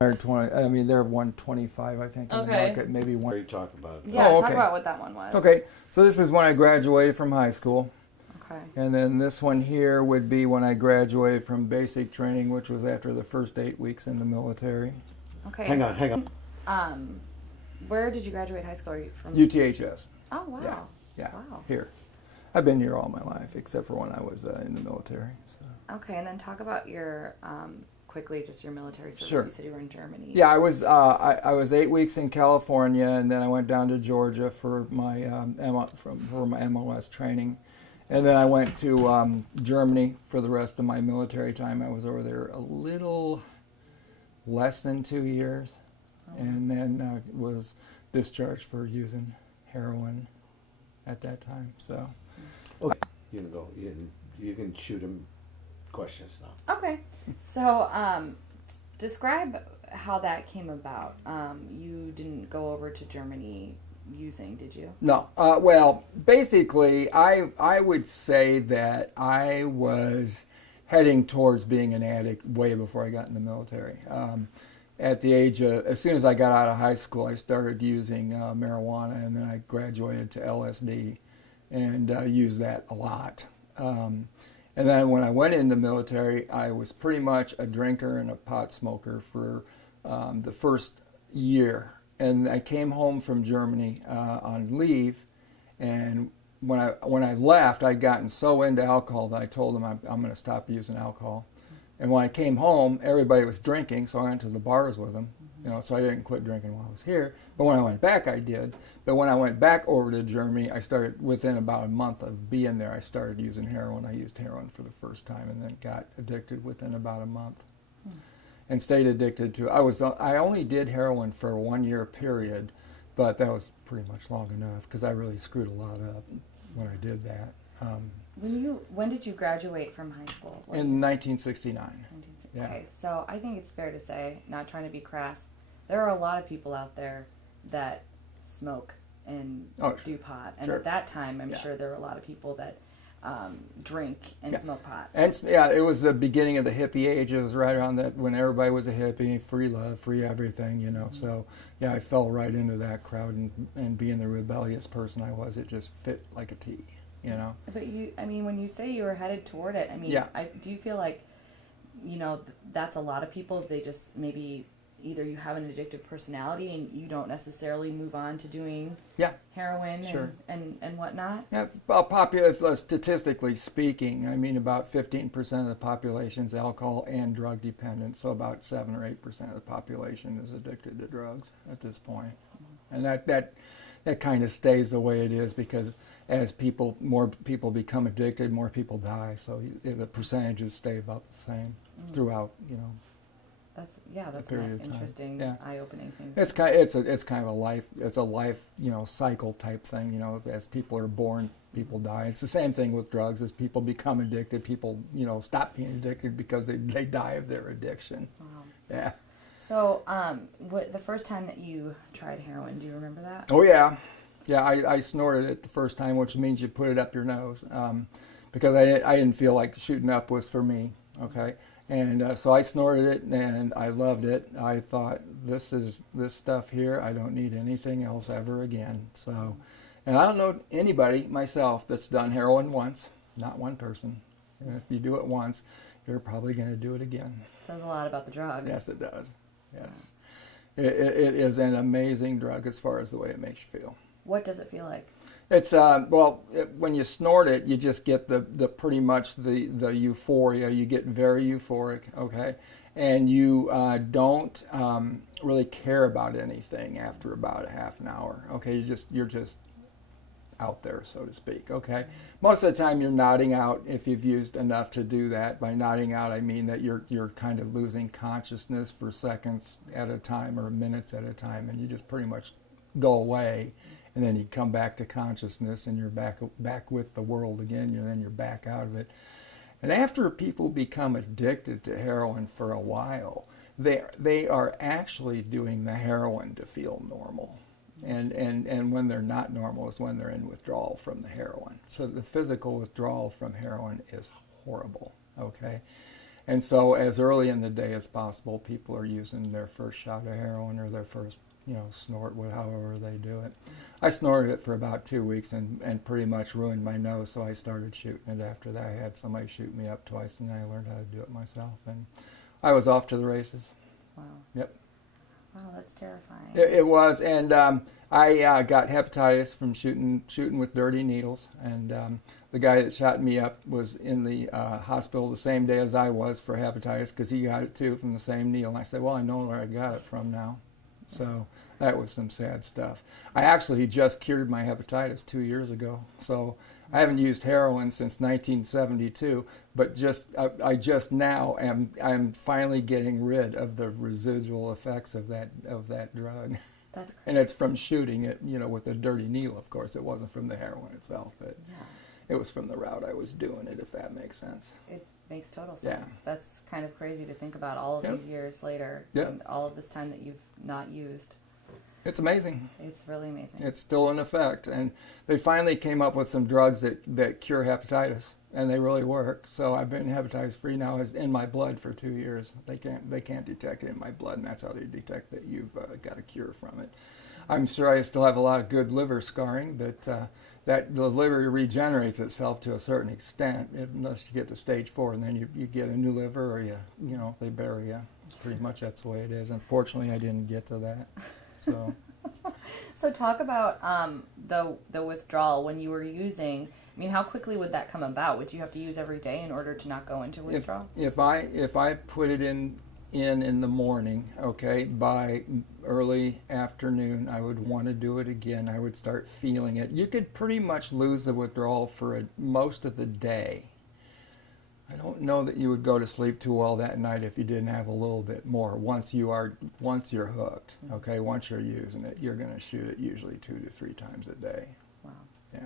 They're 20. I mean, they're 125, I think, in the Okay. market. Maybe one. You talk about it. Yeah, Oh, talk okay. about what that one was. Okay, so this is when I graduated from high school, Okay. and then this one here would be when I graduated from basic training, which was after the first 8 weeks in the military. Okay. Hang on. Where did you graduate high school? Are you from? UTHS. Oh wow. Yeah, Wow. here. I've been here all my life, except for when I was in the military. So. Okay, and then talk about your quickly just your military service. Sure. You said you were in Germany. Yeah, I was 8 weeks in California, and then I went down to Georgia for my for my MLS training, and then I went to Germany for the rest of my military time. I was over there a little less than 2 years, and then was discharged for using heroin at that time. So. Okay. You can go. You can shoot him questions now. Okay. So, describe how that came about. You didn't go over to Germany using, did you? No. Well, basically, I would say that I was heading towards being an addict way before I got in the military. At the age of, as soon as I got out of high school, I started using marijuana, and then I graduated to LSD and used that a lot. And then when I went in the military, I was pretty much a drinker and a pot smoker for the first year. And I came home from Germany on leave, and when I left, I'd gotten so into alcohol that I told them I'm going to stop using alcohol. And when I came home, everybody was drinking, so I went to the bars with them. So I didn't quit drinking while I was here. But when I went back, I did. But when I went back over to Germany, I started, within about a month of being there, I started using heroin. I used heroin for the first time, and then got addicted within about a month. And stayed addicted to, I only did heroin for a 1 year period, but that was pretty much long enough, because I really screwed a lot up when I did that. When did you graduate from high school? In 1969. 1960. Yeah. Okay, so I think it's fair to say, not trying to be crass, there are a lot of people out there that smoke and do pot. And Sure. at that time, I'm Yeah. sure there were a lot of people that drink and smoke pot. And yeah, it was the beginning of the hippie age. It was right around that when everybody was a hippie, free love, free everything, So yeah, I fell right into that crowd, and being the rebellious person I was, it just fit like a T, But when you say you were headed toward it, Yeah. do you feel like, that's a lot of people? They just maybe either you have an addictive personality and you don't necessarily move on to doing Yeah. heroin Sure. and whatnot? Yeah, statistically speaking, about 15% of the population is alcohol and drug dependent, so about 7 or 8% of the population is addicted to drugs at this point. And that kind of stays the way it is, because as more people become addicted, more people die, so the percentages stay about the same throughout, That's period an of time. interesting, Yeah. eye-opening thing. It's kind of a life cycle type thing. As people are born, people die. It's the same thing with drugs. As people become addicted, people stop being addicted because they die of their addiction. Wow. Yeah. So, the first time that you tried heroin, do you remember that? Oh yeah, yeah. I snorted it the first time, which means you put it up your nose, because I didn't feel like shooting up was for me. Okay. And so I snorted it, and I loved it. I thought, this stuff here, I don't need anything else ever again. So, and I don't know anybody myself that's done heroin once, not one person. And if you do it once, you're probably going to do it again. Says a lot about the drug. Yes, it does. Yes. It is an amazing drug as far as the way it makes you feel. What does it feel like? It's when you snort it, you just get the pretty much the euphoria. You get very euphoric, okay, and you don't really care about anything after about a half an hour. Okay, you're just out there, so to speak. Okay, most of the time you're nodding out if you've used enough to do that. By nodding out, I mean that you're kind of losing consciousness for seconds at a time or minutes at a time, and you just pretty much go away. And then you come back to consciousness, and you're back with the world again. Then you're back out of it. And after people become addicted to heroin for a while, they are actually doing the heroin to feel normal. And when they're not normal is when they're in withdrawal from the heroin. So the physical withdrawal from heroin is horrible. Okay. And so as early in the day as possible, people are using their first shot of heroin or their first, snort, however they do it. I snorted it for about 2 weeks and pretty much ruined my nose, so I started shooting it after that. I had somebody shoot me up twice, and I learned how to do it myself, and I was off to the races. Wow. Yep. Wow, that's terrifying. It was, and I got hepatitis from shooting with dirty needles, and the guy that shot me up was in the hospital the same day as I was for hepatitis because he got it too from the same needle. And I said, well, I know where I got it from now. So that was some sad stuff. I actually just cured my hepatitis 2 years ago, so I haven't used heroin since 1972. But I just now I'm finally getting rid of the residual effects of that drug. That's crazy. And it's from shooting it, with a dirty needle. Of course, it wasn't from the heroin itself, but it was from the route I was doing it. If that makes sense. It makes total sense. Yeah. That's kind of crazy to think about all of these years later and all of this time that you've not used. It's amazing. It's really amazing. It's still in effect, and they finally came up with some drugs that cure hepatitis, and they really work. So I've been hepatitis free now. It's in my blood for 2 years. They can't detect it in my blood, and that's how they detect that you've got a cure from it. I'm sure I still have a lot of good liver scarring, but that the liver regenerates itself to a certain extent, unless you get to stage 4, and then you get a new liver, or they bury you. Pretty much that's the way it is. Unfortunately, I didn't get to that. So talk about the withdrawal when you were using. I mean, how quickly would that come about? Would you have to use every day in order to not go into withdrawal? If I put it in the morning, okay, by early afternoon, I would want to do it again. I would start feeling it. You could pretty much lose the withdrawal for most of the day. I don't know that you would go to sleep too well that night if you didn't have a little bit more. Once you're hooked, okay, once you're using it, you're going to shoot it usually 2 to 3 times a day. Wow. Yeah.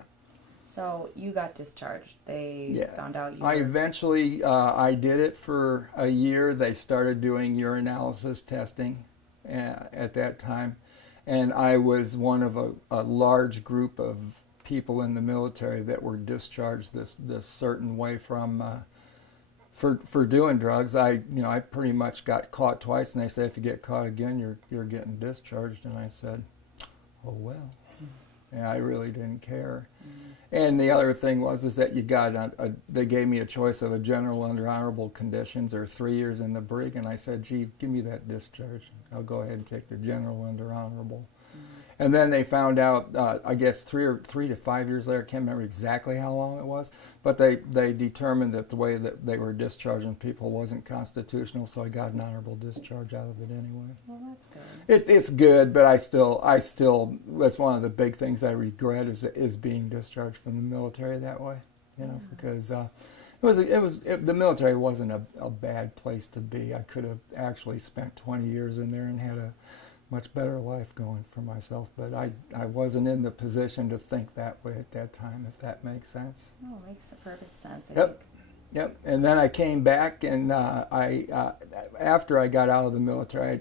So you got discharged. They found out you I eventually, I did it for a year. They started doing urinalysis testing at that time, and I was one of a large group of people in the military that were discharged this certain way from. For doing drugs, I pretty much got caught twice, and they say if you get caught again, you're getting discharged. And I said, oh well, and I really didn't care. And the other thing was that you got they gave me a choice of a general under honorable conditions or 3 years in the brig, and I said, gee, give me that discharge. I'll go ahead and take the general under honorable. And then they found out, I guess 3 to 5 years later, I can't remember exactly how long it was, but they determined that the way that they were discharging people wasn't constitutional, so I got an honorable discharge out of it anyway. Well, that's good. It's good, but I still, that's one of the big things I regret is being discharged from the military that way, because the military wasn't a bad place to be. I could have actually spent 20 years in there and had a much better life going for myself, but I wasn't in the position to think that way at that time, if that makes sense. No, it makes perfect sense. Yep. And then I came back, and after I got out of the military,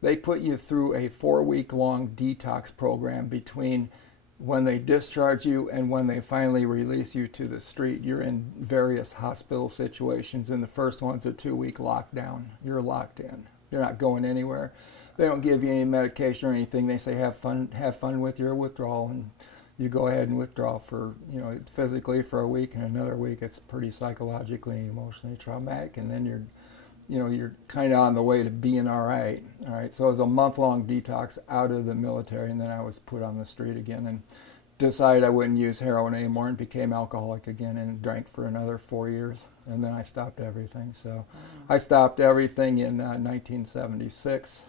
they put you through a 4-week-long detox program between when they discharge you and when they finally release you to the street. You're in various hospital situations, and the first one's a 2-week lockdown. You're locked in. You're not going anywhere. They don't give you any medication or anything. They say have fun with your withdrawal, and you go ahead and withdraw for physically for a week, and another week it's pretty psychologically and emotionally traumatic, and then you're kind of on the way to being all right. All right. So it was a month-long detox out of the military, and then I was put on the street again and decided I wouldn't use heroin anymore and became alcoholic again and drank for another 4 years, and then I stopped everything. So I stopped everything in 1976.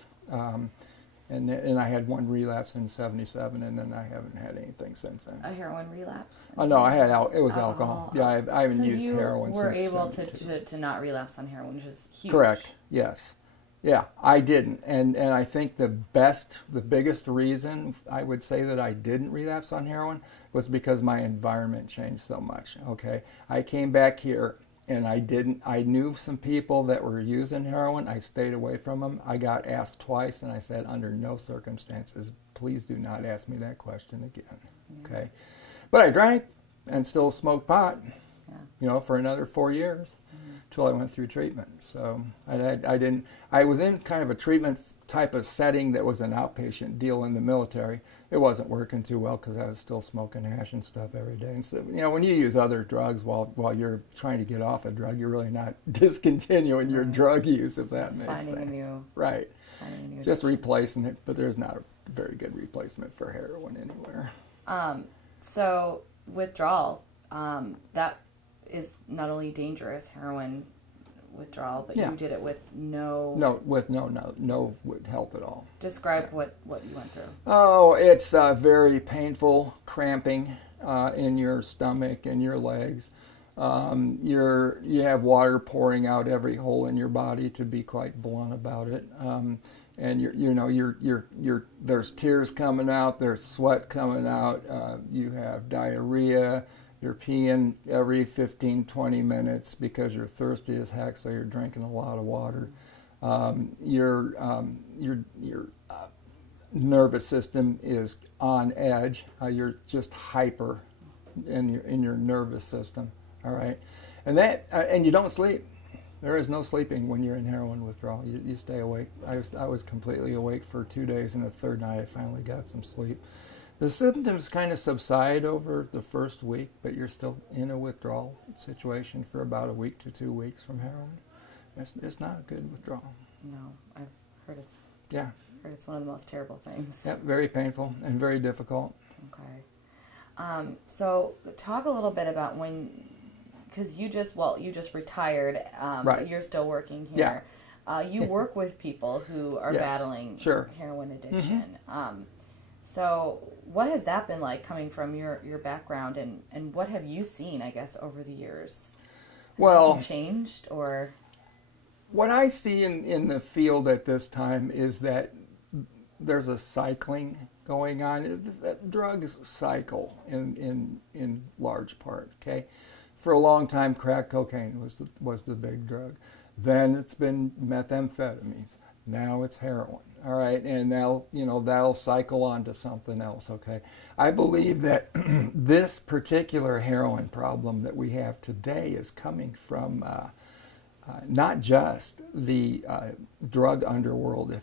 And I had one relapse in '77, and then I haven't had anything since then. A heroin relapse? Oh no, I had it was alcohol. Yeah, I haven't used heroin since. So you were able to not relapse on heroin, which is huge. Correct. Yes. Yeah, I didn't, and I think the biggest reason I would say that I didn't relapse on heroin was because my environment changed so much. Okay, I came back here. And I knew some people that were using heroin. I stayed away from them. I got asked twice, and I said, under no circumstances, please do not ask me that question again. Okay? But I drank and still smoked pot, for another 4 years. till I went through treatment. So I didn't. I was in kind of a treatment type of setting that was an outpatient deal in the military. It wasn't working too well because I was still smoking hash and stuff every day. And so, when you use other drugs while you're trying to get off a drug, you're really not discontinuing your drug use, if that Just makes finding sense. a new, Right. finding a new Just addiction. replacing it, but there's not a very good replacement for heroin anywhere. So withdrawal, that is not only dangerous, heroin withdrawal, but Yeah. you did it with no. No would help at all. Describe what you went through. Oh, it's very painful, cramping in your stomach and your legs. You have water pouring out every hole in your body, to be quite blunt about it. And you're there's tears coming out, there's sweat coming out, you have diarrhea, you're peeing every 15, 20 minutes because you're thirsty as heck, so you're drinking a lot of water. Your nervous system is on edge. You're just hyper in your nervous system. All right, and you don't sleep. There is no sleeping when you're in heroin withdrawal. You stay awake. I was completely awake for 2 days, and the third night I finally got some sleep. The symptoms kind of subside over the first week, but you're still in a withdrawal situation for about a week to 2 weeks from heroin. It's not a good withdrawal. No, I've heard it's one of the most terrible things. Yeah, very painful and very difficult. Okay. So talk a little bit about because you just retired. Right. You're still working here. You work with people who are Yes, battling sure. heroin addiction. So what has that been like, coming from your background, and what have you seen, I guess, over the years? Well, Has anything changed, or? what I see in the field at this time is that there's a cycling going on. Drugs cycle in large part. Okay, for a long time, crack cocaine was the big drug. Then it's been methamphetamines. Now it's heroin. All right, and that'll cycle on to something else. Okay, I believe that this particular heroin problem that we have today is coming from not just the drug underworld,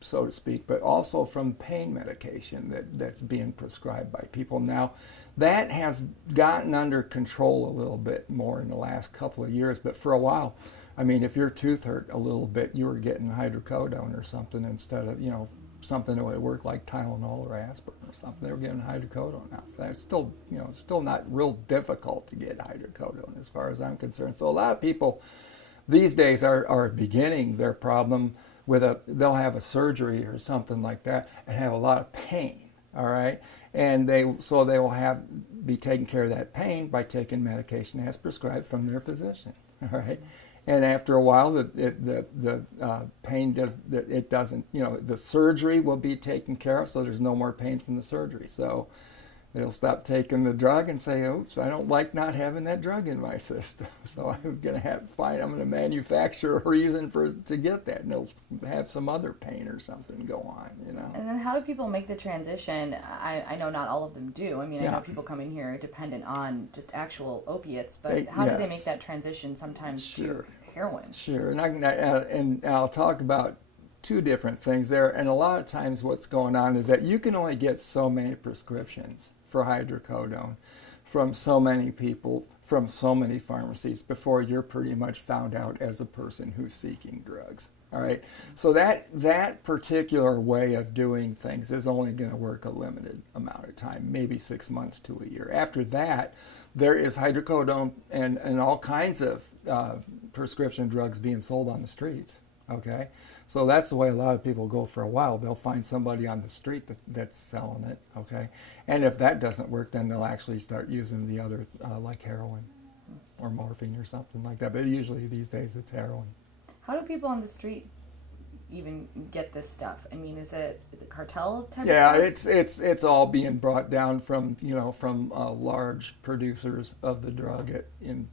so to speak, but also from pain medication that's being prescribed by people now. That has gotten under control a little bit more in the last couple of years, but for a while, I mean, if your tooth hurt a little bit, you were getting hydrocodone or something instead of, something that would work like Tylenol or aspirin or something. They were getting hydrocodone now. That's still, still not real difficult to get hydrocodone as far as I'm concerned. So a lot of people these days are beginning their problem with they'll have a surgery or something like that and have a lot of pain. All right, and they will be taking care of that pain by taking medication as prescribed from their physician. All right, and after a while, the pain doesn't. The surgery will be taken care of, so there's no more pain from the surgery. So they'll stop taking the drug and say, "Oops, I don't like not having that drug in my system, so I'm going to manufacture a reason to get that, and they'll have some other pain or something go on, And then how do people make the transition? I know not all of them do. I mean, I know people come in here dependent on just actual opiates, but how do they make that transition sometimes to heroin? Sure, and I'll talk about two different things there. And a lot of times what's going on is that you can only get so many prescriptions for hydrocodone from so many people, from so many pharmacies, before you're pretty much found out as a person who's seeking drugs. All right, so that particular way of doing things is only going to work a limited amount of time, maybe 6 months to a year. After that, there is hydrocodone and all kinds of prescription drugs being sold on the streets. Okay, so that's the way a lot of people go for a while. They'll find somebody on the street that's selling it. Okay, and if that doesn't work, then they'll actually start using the other, like heroin or morphine or something like that. But usually these days it's heroin. How do people on the street even get this stuff? I mean, is it the cartel type Yeah, of stuff? it's all being brought down from large producers of the drug in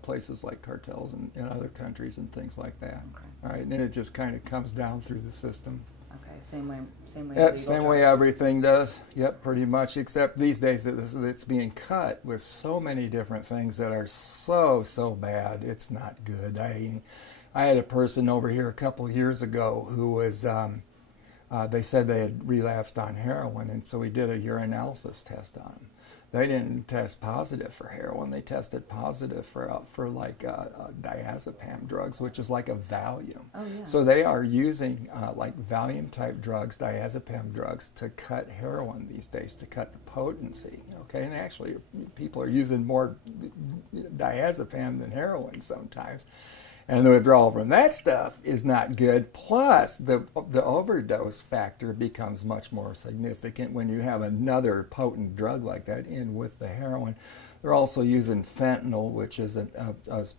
places like cartels and other countries and things like that. Okay. All right, and then it just kind of comes down through the system. Okay, same way. Yep, legal same way drugs. everything does. Yep, pretty much. Except these days it's being cut with so many different things that are so bad. It's not good. I had a person over here a couple years ago who was. They said they had relapsed on heroin, and so we did a urinalysis test on them. They didn't test positive for heroin. They tested positive for diazepam drugs, which is like a Valium. Oh, yeah. So they are using like Valium type drugs, diazepam drugs, to cut heroin these days, to cut the potency. Okay, and actually people are using more diazepam than heroin sometimes. And the withdrawal from that stuff is not good. Plus, the overdose factor becomes much more significant when you have another potent drug like that in with the heroin. They're also using fentanyl, which is a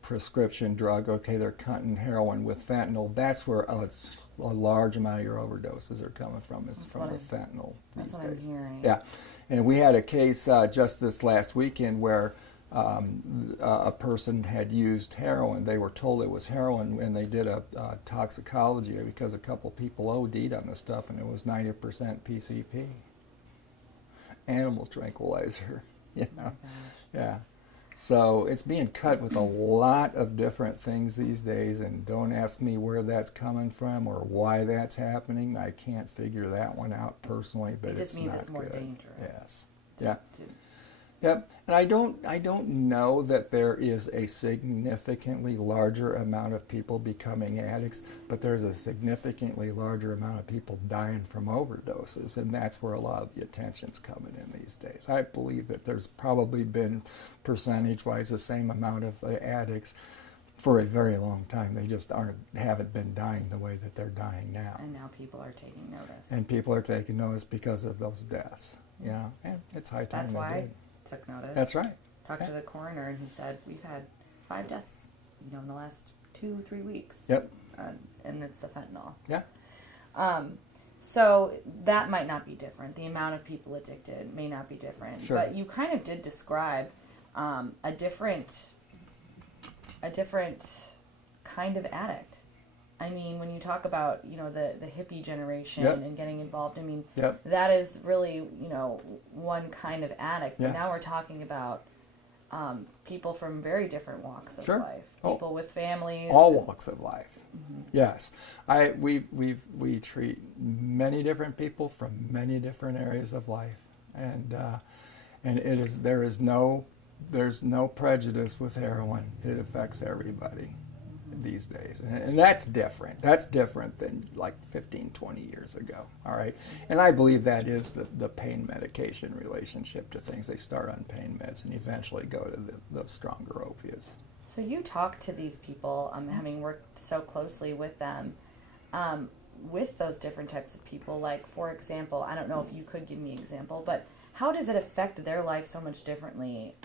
prescription drug. Okay, they're cutting heroin with fentanyl. That's where a large amount of your overdoses are coming from. It's from the fentanyl these days. That's what I'm hearing. Yeah, and we had a case just this last weekend where a person had used heroin. They were told it was heroin, and they did a toxicology because a couple people OD'd on the stuff, and it was 90% PCP, animal tranquilizer. You know, yeah. So it's being cut with a lot of different things these days, and don't ask me where that's coming from or why that's happening. I can't figure that one out personally, but it just means not it's more good. dangerous. Yes. Yeah. Yep, and I don't know that there is a significantly larger amount of people becoming addicts, but there's a significantly larger amount of people dying from overdoses, and that's where a lot of the attention's coming in these days. I believe that there's probably been percentage-wise the same amount of addicts for a very long time. They just haven't been dying the way that they're dying now. And now people are taking notice. And people are taking notice because of those deaths. Yeah, and it's high time That's they why did. Took notice. That's right. Talked to the coroner, and he said we've had 5 deaths, in the last 2-3 weeks. Yep. And it's the fentanyl. Yeah. So that might not be different. The amount of people addicted may not be different. Sure. But you kind of did describe a different kind of addict. I mean, when you talk about, the hippie generation Yep. and getting involved, I mean, Yep. that is really, one kind of addict. But Yes. now we're talking about people from very different walks of Sure. life. Oh. People with families. All walks of life. Mm-hmm. Yes, we treat many different people from many different areas of life, and there's no prejudice with heroin. It affects everybody these days, and that's different. That's different than like 15, 20 years ago. All right, and I believe that is the pain medication relationship to things. They start on pain meds and eventually go to the stronger opiates. So you talk to these people, having worked so closely with them, with those different types of people. Like, for example, I don't know if you could give me an example, but how does it affect their life so much differently,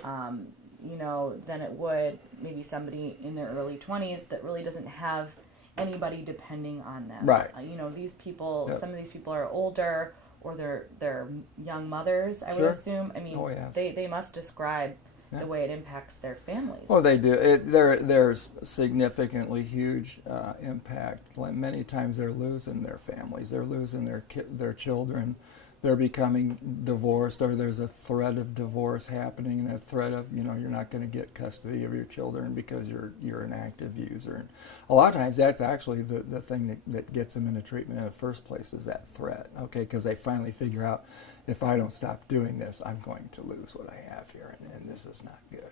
than it would maybe somebody in their early 20s that really doesn't have anybody depending on them? Right. These people, Yep. some of these people are older, or they're young mothers, I Sure. would assume. I mean, Oh, yes. they must describe Yeah. the way it impacts their families. Well, they do. There's significantly huge impact. Like many times, they're losing their families. They're losing their children. They're becoming divorced, or there's a threat of divorce happening, and a threat of you're not going to get custody of your children because you're an active user. And a lot of times, that's actually the thing that gets them into treatment in the first place is that threat. Okay, because they finally figure out, if I don't stop doing this, I'm going to lose what I have here, and this is not good.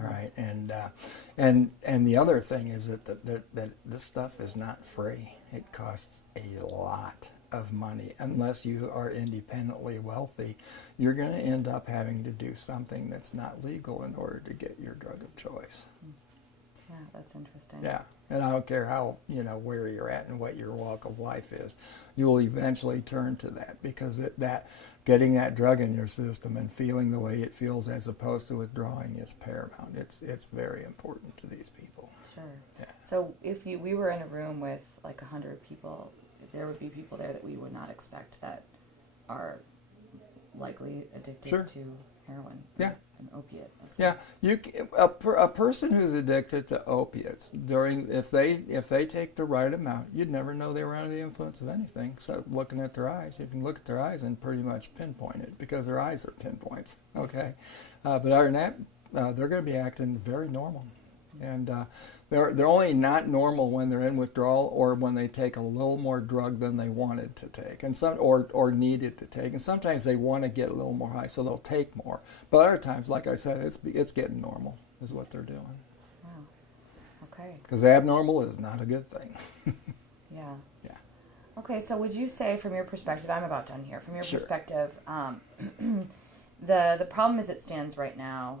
All right, and the other thing is that this stuff is not free. It costs a lot of money. Unless you are independently wealthy, you're going to end up having to do something that's not legal in order to get your drug of choice. Yeah, that's interesting. Yeah, and I don't care how, where you're at and what your walk of life is, you will eventually turn to that, because that getting that drug in your system and feeling the way it feels as opposed to withdrawing is paramount. It's very important to these people. Sure. Yeah. So if we were in a room with like 100 people, there would be people there that we would not expect that are likely addicted Sure. to heroin. Yeah, an opiate. Yeah, a person who's addicted to opiates if they take the right amount, you'd never know they were under the influence of anything. So looking at their eyes, you can look at their eyes and pretty much pinpoint it because their eyes are pinpoints. Okay, but other than that, they're going to be acting very normal, and they're only not normal when they're in withdrawal or when they take a little more drug than they wanted to take, and or needed to take. And sometimes they want to get a little more high, so they'll take more. But other times, like I said, it's getting normal is what they're doing. Wow. Okay. Because abnormal is not a good thing. Yeah. Yeah. Okay, so would you say, from your perspective, I'm about done here. From your Sure. perspective, the problem as it stands right now.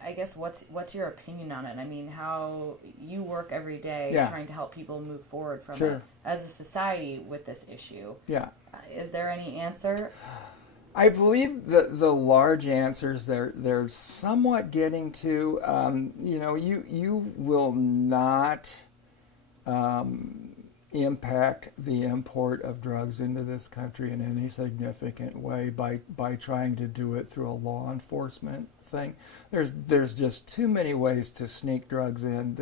I guess what's your opinion on it? I mean, how you work every day Yeah. trying to help people move forward from Sure. it as a society with this issue. Yeah. Is there any answer? I believe the large answers they're somewhat getting to. You will not impact the import of drugs into this country in any significant way by trying to do it through a law enforcement thing. There's just too many ways to sneak drugs in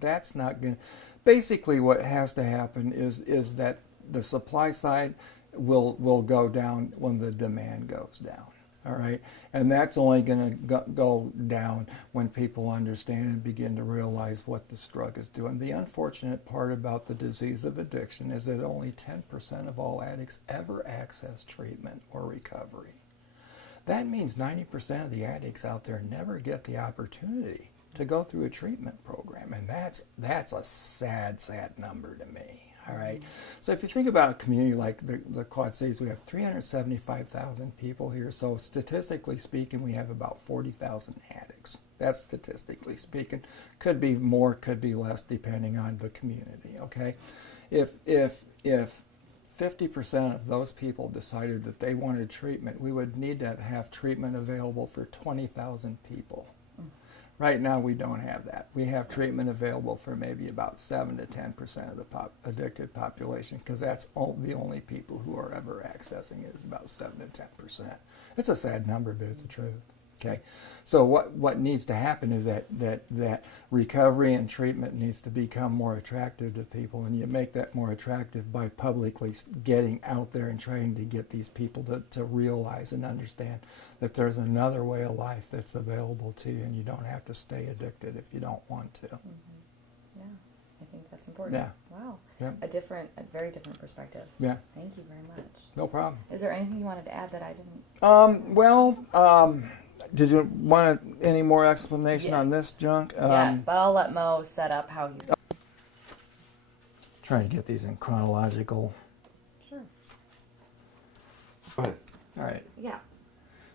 that's not going. Basically, what has to happen is that the supply side will go down when the demand goes down. All right, and that's only going to go down when people understand and begin to realize what this drug is doing. The unfortunate part about the disease of addiction is that only 10% of all addicts ever access treatment or recovery. That means 90% of the addicts out there never get the opportunity to go through a treatment program, and that's a sad number to me. All right. So if you think about a community like the Quad Cities, we have 375,000 people here. So statistically speaking, we have about 40,000 addicts. That's statistically speaking. Could be more, could be less, depending on the community. Okay. If 50% of those people decided that they wanted treatment, we would need to have treatment available for 20,000 people. Right now, we don't have that. We have treatment available for maybe about 7 to 10% of the addicted population, because that's the only people who are ever accessing it is about 7 to 10%. It's a sad number, but it's the truth. Okay, so what needs to happen is that recovery and treatment needs to become more attractive to people, and you make that more attractive by publicly getting out there and trying to get these people to realize and understand that there's another way of life that's available to you, and you don't have to stay addicted if you don't want to. Mm-hmm. Yeah, I think that's important. Yeah. Wow. Yeah. A very different perspective. Yeah. Thank you very much. No problem. Is there anything you wanted to add that I didn't? Did you want any more explanation on this junk? Yes, but I'll let Mo set up how he's. Trying to get these in chronological. Sure. Go ahead. All right. Yeah.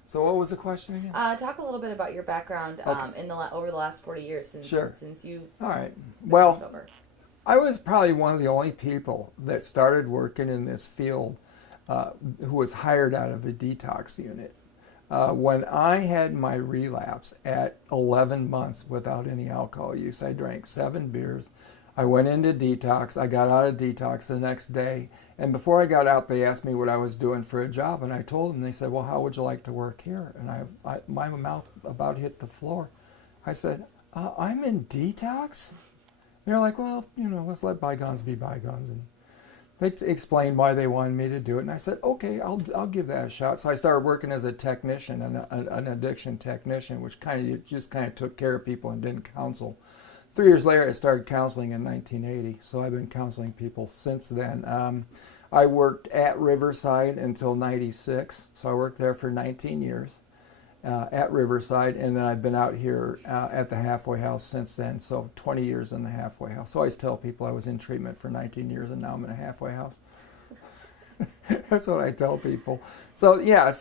So what was the question again? Talk a little bit about your background Okay. in over the last 40 years since Sure. you've All right. been Well, sober. I was probably one of the only people that started working in this field who was hired out of a detox unit. When I had my relapse at 11 months without any alcohol use, I drank 7 beers. I went into detox. I got out of detox the next day. And before I got out, they asked me what I was doing for a job. And I told them, they said, well, how would you like to work here? And my mouth about hit the floor. I said, I'm in detox? They're like, well, let's let bygones be bygones. And they explained why they wanted me to do it, and I said, okay, I'll give that a shot. So I started working as a technician, an addiction technician, which just took care of people and didn't counsel. 3 years later, I started counseling in 1980, so I've been counseling people since then. I worked at Riverside until '96, so I worked there for 19 years at Riverside, and then I've been out here at the halfway house since then, so 20 years in the halfway house. So I always tell people I was in treatment for 19 years and now I'm in a halfway house. That's what I tell people. So yeah,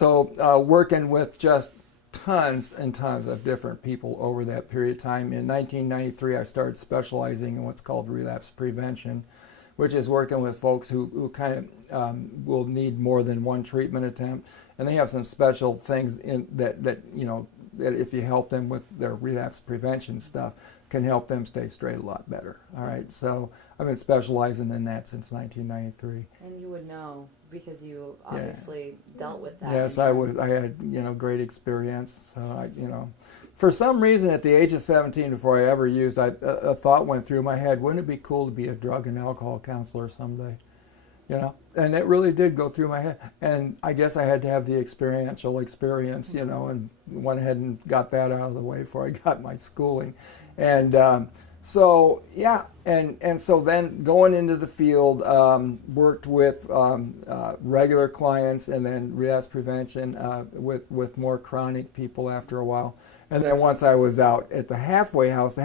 working with just tons and tons of different people over that period of time. In 1993, I started specializing in what's called relapse prevention, which is working with folks who kind of will need more than one treatment attempt. And they have some special things in that that if you help them with their relapse prevention stuff, can help them stay straight a lot better. All right, so I've been specializing in that since 1993. And you would know because you obviously dealt with that. Yes, I had great experience. So for some reason at the age of 17, before I ever used, a thought went through my head: wouldn't it be cool to be a drug and alcohol counselor someday? And it really did go through my head. And I guess I had to have the experiential experience, and went ahead and got that out of the way before I got my schooling. And so then going into the field, worked with regular clients and then relapse prevention with more chronic people after a while. And then once I was out at the halfway house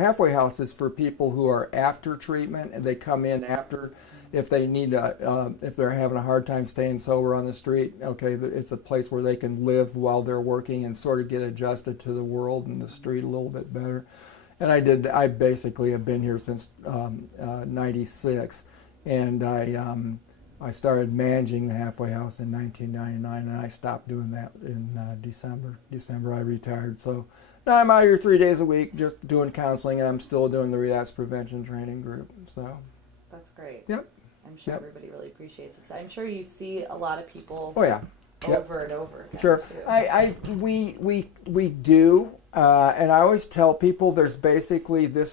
is for people who are after treatment, and they come in after. If they need if they're having a hard time staying sober on the street, okay, it's a place where they can live while they're working and sort of get adjusted to the world and the street a little bit better. And I basically have been here since '96, and I started managing the halfway house in 1999, and I stopped doing that in December. I retired, so now I'm out here 3 days a week just doing counseling, and I'm still doing the relapse prevention training group. So that's great. Yep. I'm sure everybody really appreciates it. I'm sure you see a lot of people. Oh yeah. Over and over again. Sure. Too. We do, and I always tell people this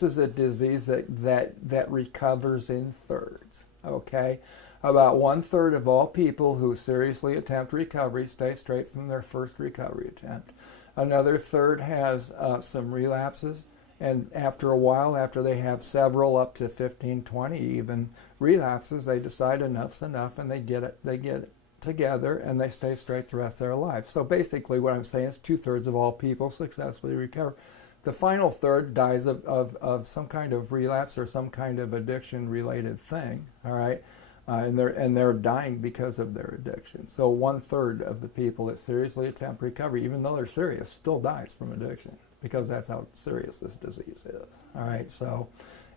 is a disease that recovers in thirds. Okay, about 1/3 of all people who seriously attempt recovery stay straight from their first recovery attempt. Another third has some relapses. And after a while, after they have several, up to 15, 20 even relapses, they decide enough's enough, and they get it together, and they stay straight the rest of their life. So basically what I'm saying is 2/3 of all people successfully recover. The final third dies of some kind of relapse or some kind of addiction-related thing, all right? And they're dying because of their addiction. So 1/3 of the people that seriously attempt recovery, even though they're serious, still dies from addiction, because that's how serious this disease is. All right, so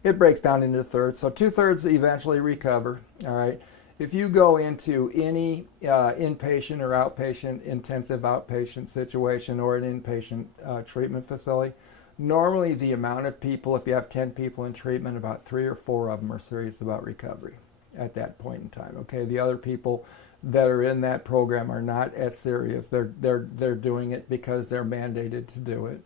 it breaks down into thirds. So 2/3 eventually recover. All right, if you go into any inpatient or outpatient, intensive outpatient situation or an inpatient treatment facility, normally the amount of people, if you have 10 people in treatment, about 3 or 4 of them are serious about recovery at that point in time. Okay, the other people that are in that program are not as serious. They're doing it because they're mandated to do it.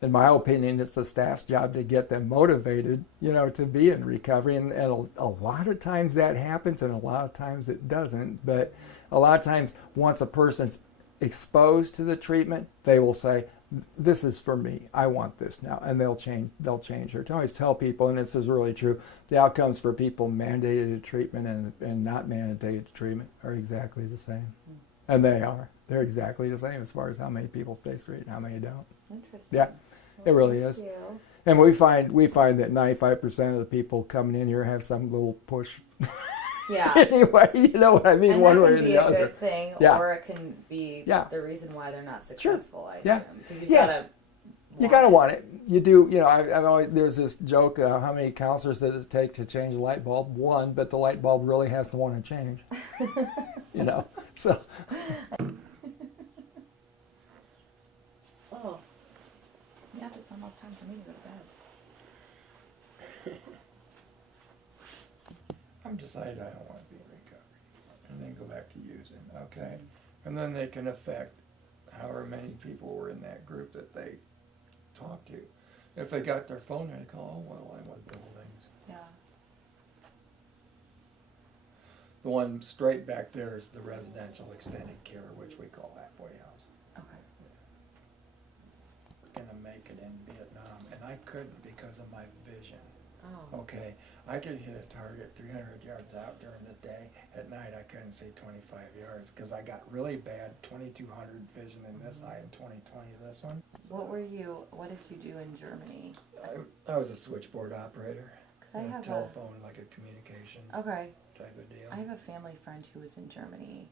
In my opinion, it's the staff's job to get them motivated, to be in recovery. And a lot of times that happens, and a lot of times it doesn't. But a lot of times, once a person's exposed to the treatment, they will say, "This is for me. I want this now," and they'll change. I always tell people, and this is really true, the outcomes for people mandated to treatment and not mandated to treatment are exactly the same, and they're exactly the same as far as how many people stay straight and how many don't. Interesting. Yeah. It really Thank is. you. And we find that 95% of the people coming in here have some little push. Yeah. Anyway, you know what I mean, and one way or that can be the a other. good thing, Yeah. or it can be the reason why they're not successful. I Yeah. assume. Because You gotta want it. You do. I've always, there's this joke. How many counselors does it take to change a light bulb? One, but the light bulb really has to want to change. So. Oh. Yeah, it's almost time for me to go to bed. I've decided I don't want to be in recovery, and then go back to using. Okay, and then they can affect however many people were in that group that they talk to. If they got their phone, they call, "Oh, well, I'm with buildings." Yeah. The one straight back there is the residential extended care, which we call halfway house. Okay. Gonna make it in Vietnam, and I couldn't because of my vision. Oh. Okay, I could hit a target 300 yards out during the day. At night, I couldn't see 25 yards because I got really bad 2200 vision in this eye and 20/20 this one. What did you do in Germany? I was a switchboard operator. 'Cause I have telephone, like a communication Okay. type of deal. I have a family friend who was in Germany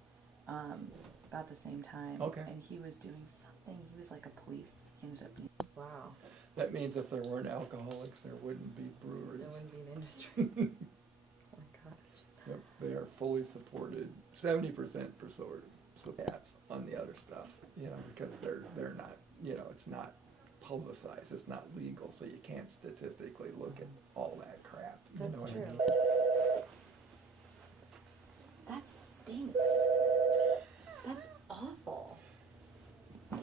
about the same time. Okay. And he was doing something. He was like a police. He ended up being. Wow. That means if there weren't alcoholics, there wouldn't be breweries. There wouldn't be an industry. Oh my gosh. Yep, they are fully supported. 70% for so that's on the other stuff, because they're not, it's not publicized. It's not legal, so you can't statistically look at all that crap. You That's know what I true. mean? That stinks. That's awful.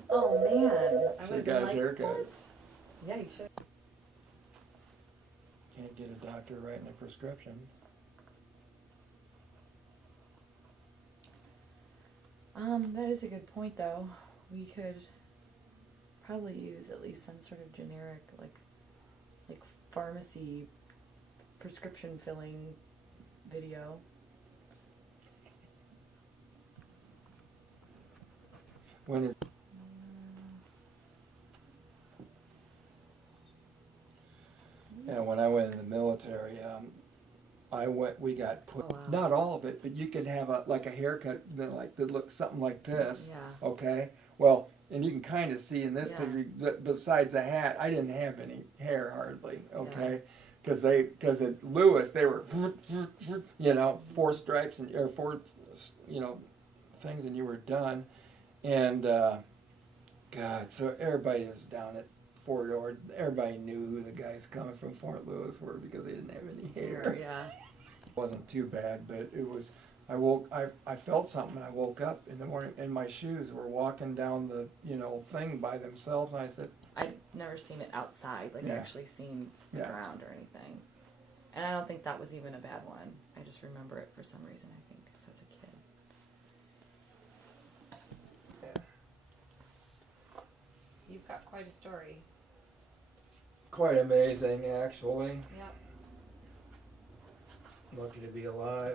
Oh man. I Should've would've got been his haircut. Yeah, you should. Can't get a doctor writing a prescription. That is a good point though. We could probably use at least some sort of generic like pharmacy prescription filling video. When is Yeah, when I went in the military, we got put, Oh, wow. not all of it, but you could have a haircut that looks something like this, Yeah. okay? Well, and you can kind of see in this Yeah. picture, besides the hat, I didn't have any hair hardly, okay? Because at Lewis, they were, you know, 4 stripes or 4, you know, things and you were done. And, God, so everybody was down at Fort Ord, everybody knew who the guys coming from Fort Lewis were because they didn't have any hair. Yeah. It wasn't too bad, but it was, I felt something and I woke up in the morning and my shoes were walking down the, you know, thing by themselves and I said, I'd never seen it outside, like Yeah. actually seen the Yeah. ground or anything. And I don't think that was even a bad one. I just remember it for some reason, I think, because I was a kid. You've got quite a story. quite amazing actually. Yep. Lucky to be alive.